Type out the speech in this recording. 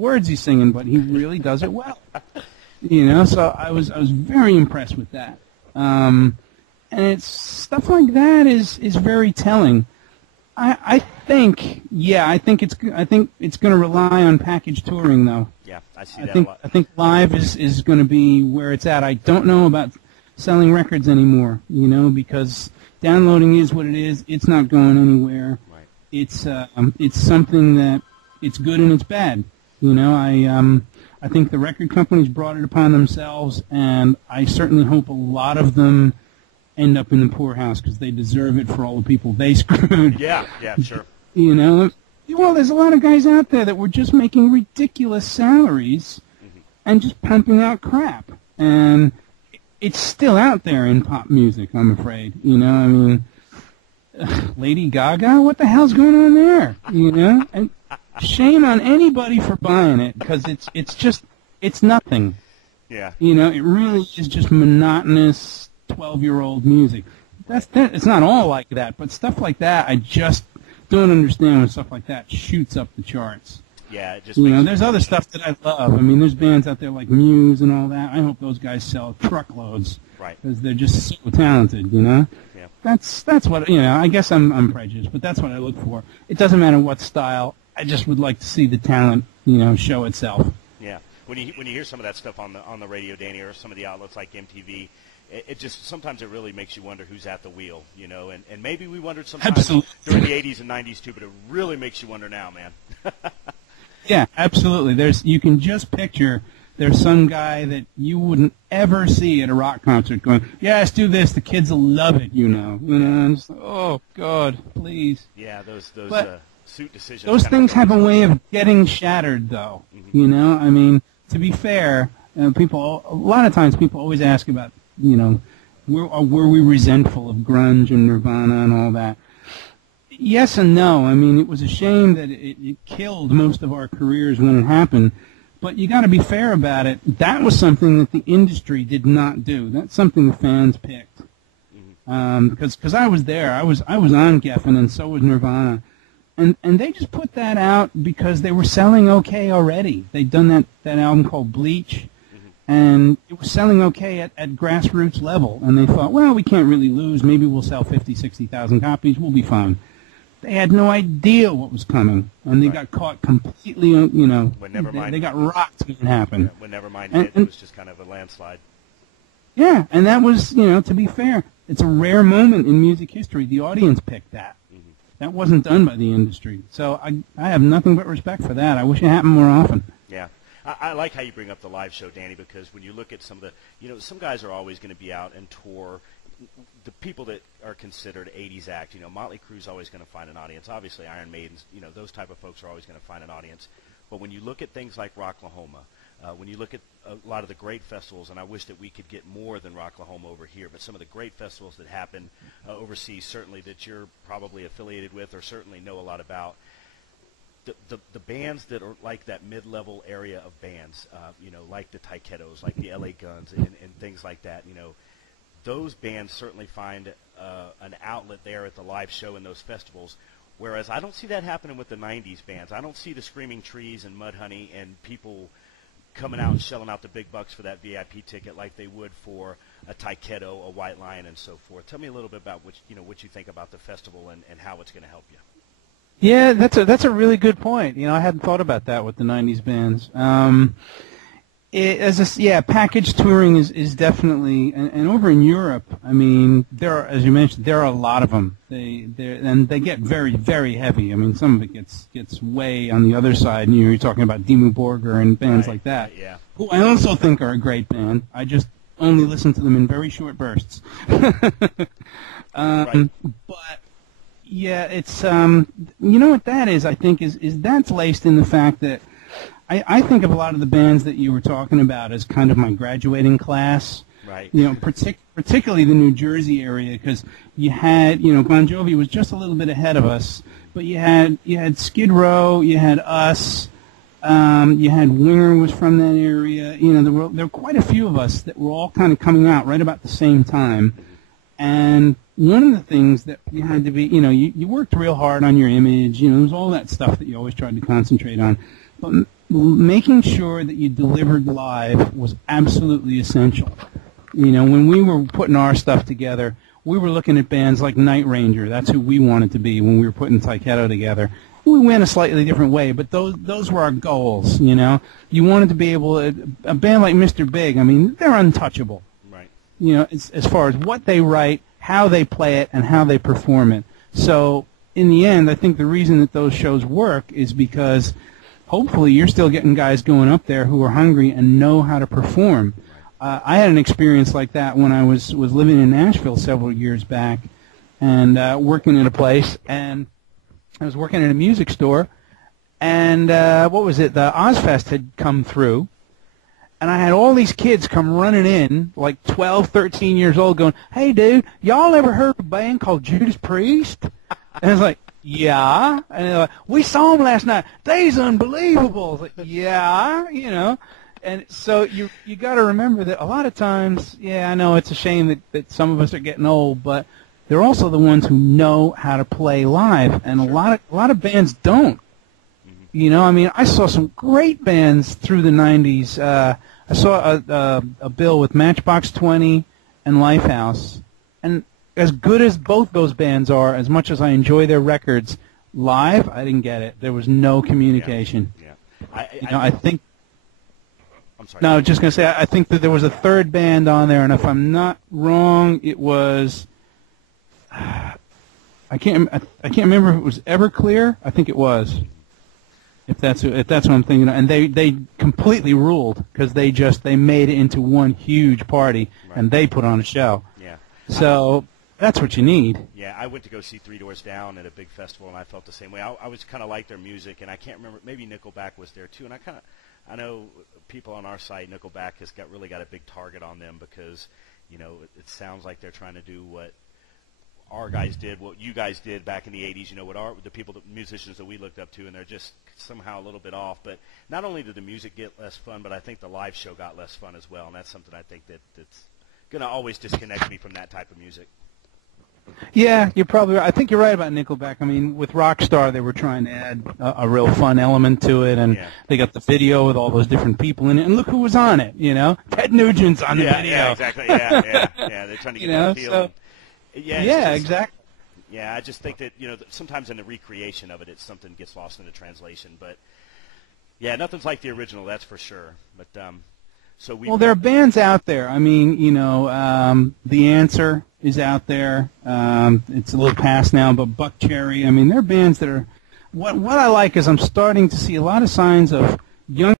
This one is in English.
words he's singing, but he really does it well. So I was very impressed with that. And it's stuff like that is very telling. I think it's going to rely on package touring though. Yeah, I see that a lot. I think live is going to be where it's at. I don't know about selling records anymore, because downloading is what it is. It's not going anywhere. Right. It's something that it's good and it's bad. I think the record companies brought it upon themselves, and I certainly hope a lot of them end up in the poorhouse because they deserve it for all the people they screwed. Yeah, sure. Well, there's a lot of guys out there that were just making ridiculous salaries and just pumping out crap. And it's still out there in pop music, I'm afraid. Lady Gaga, what the hell's going on there? And shame on anybody for buying it because it's nothing. Yeah. It really is just monotonous 12-year-old music. It's not all like that, but stuff like that, I just don't understand when stuff like that shoots up the charts. Yeah, it just makes there's other stuff that I love. I mean, there's bands out there like Muse and all that. I hope those guys sell truckloads. Right. Because they're just so talented, Yeah. That's what, I guess I'm prejudiced, but that's what I look for. It doesn't matter what style. I just would like to see the talent, show itself. Yeah. When you hear some of that stuff on the radio, Danny, or some of the outlets like MTV, it just sometimes it really makes you wonder who's at the wheel, and maybe we wondered sometimes Absolutely. during the 80s and 90s too, but it really makes you wonder now, man. Yeah, absolutely. You can just picture there's some guy that you wouldn't ever see at a rock concert going, yeah, let's do this. The kids will love it, And it's like, oh God, please. Yeah, those suit decisions. Those things have a way of getting shattered, though. Mm-hmm. I mean, to be fair, a lot of times people always ask about, were we resentful of grunge and Nirvana and all that? Yes and no. I mean, it was a shame that it killed most of our careers when it happened. But you got to be fair about it. That was something that the industry did not do. That's something the fans picked. Because I was there. I was on Geffen, and so was Nirvana. And they just put that out because they were selling okay already. They'd done that album called Bleach, and it was selling okay at grassroots level. And they thought, well, we can't really lose. Maybe we'll sell 50, 60,000 copies. We'll be fine. They had no idea what was coming, and they got caught completely, When Nevermind, they got rocked when it happened. Yeah, when Nevermind hit, it was just kind of a landslide. Yeah, and that was, to be fair, it's a rare moment in music history. The audience picked that. That wasn't done by the industry. So I have nothing but respect for that. I wish it happened more often. Yeah. I like how you bring up the live show, Danny, because when you look at some of the, some guys are always going to be out and tour. The people that are considered 80s act, Motley Crue's always going to find an audience. Obviously, Iron Maiden's, those type of folks are always going to find an audience. But when you look at things like Rocklahoma, when you look at a lot of the great festivals, and I wish that we could get more than Rocklahoma over here, but some of the great festivals that happen overseas, certainly that you're probably affiliated with or certainly know a lot about, the bands that are like that mid-level area of bands, like the Taiketos, like the LA Guns, and things like that, those bands certainly find an outlet there at the live show in those festivals, whereas I don't see that happening with the 90s bands. I don't see the Screaming Trees and Mudhoney and people coming out and shelling out the big bucks for that VIP ticket like they would for a Taiketo, a White Lion, and so forth. Tell me a little bit about what you think about the festival and how it's going to help you. Yeah, that's a really good point. I hadn't thought about that with the 90s bands. Package touring is definitely, and over in Europe, I mean, there are, as you mentioned, there are a lot of them. They get very, very heavy. I mean, some of it gets way on the other side. And you're talking about Dimmu Borgir and bands like that, yeah. who I also think are a great band. I just only listen to them in very short bursts. Right. But yeah, it's what that is. I think is that's laced in the fact that. I think of a lot of the bands that you were talking about as kind of my graduating class. Right. Particularly the New Jersey area, because you had, Bon Jovi was just a little bit ahead of us, but you had Skid Row, you had us, you had Winger was from that area. There were quite a few of us that were all kind of coming out right about the same time. And one of the things that you had to be, you worked real hard on your image. There was all that stuff that you always tried to concentrate on. But making sure that you delivered live was absolutely essential. You know, when we were putting our stuff together, we were looking at bands like Night Ranger. That's who we wanted to be when we were putting Taiketo together. We went a slightly different way, but those were our goals, you know. You wanted to be able to, a band like Mr. Big, I mean, they're untouchable. Right. You know, as far as what they write, how they play it, and how they perform it. So, in the end, I think the reason that those shows work is because hopefully you're still getting guys going up there who are hungry and know how to perform. I had an experience like that when I was living in Nashville several years back and working at a place, and I was working at a music store, and what was it? The Ozfest had come through, and I had all these kids come running in, like 12, 13 years old, going, "Hey, dude, y'all ever heard of a band called Judas Priest?" And I was like, "Yeah." And they're like, "We saw them last night. They's unbelievable." I was like, "Yeah," you know. And so you got to remember that a lot of times, yeah, I know it's a shame that some of us are getting old, but they're also the ones who know how to play live, and a lot of bands don't. Mm-hmm. You know, I mean, I saw some great bands through the '90s. I saw a bill with Matchbox 20 and Lifehouse, and as good as both those bands are, as much as I enjoy their records, live, I didn't get it. There was no communication. Yeah. I think. I'm sorry. No, I was just going to say, I think that there was a third band on there, and if I'm not wrong, it was. I can't remember if it was Everclear. I think it was. If that's what I'm thinking of. And they completely ruled because they made it into one huge party, right. And they put on a show. Yeah. So that's what you need. Yeah, I went to go see Three Doors Down at a big festival, and I felt the same way. I was kind of like their music, and I can't remember. Maybe Nickelback was there too, and I know people on our site, Nickelback has really got a big target on them because, you know, it sounds like they're trying to do what our guys did, what you guys did back in the '80s. You know, the musicians that we looked up to, and they're just somehow a little bit off. But not only did the music get less fun, but I think the live show got less fun as well, and that's something I think that's going to always disconnect me from that type of music. Yeah, you're probably right. I think you're right about Nickelback. I mean, with Rockstar, they were trying to add a real fun element to it, and they got the video with all those different people in it. And look who was on it, you know? Ted Nugent's on the video. Yeah, exactly. Yeah. They're trying to get that feel. So, exactly. Yeah, I just think that, you know, sometimes in the recreation of it, something gets lost in the translation. But, yeah, nothing's like the original, that's for sure. But well, there are bands out there. I mean, you know, The Answer is out there. It's a little past now, but Buck Cherry. I mean, there are bands that are. What I like is I'm starting to see a lot of signs of young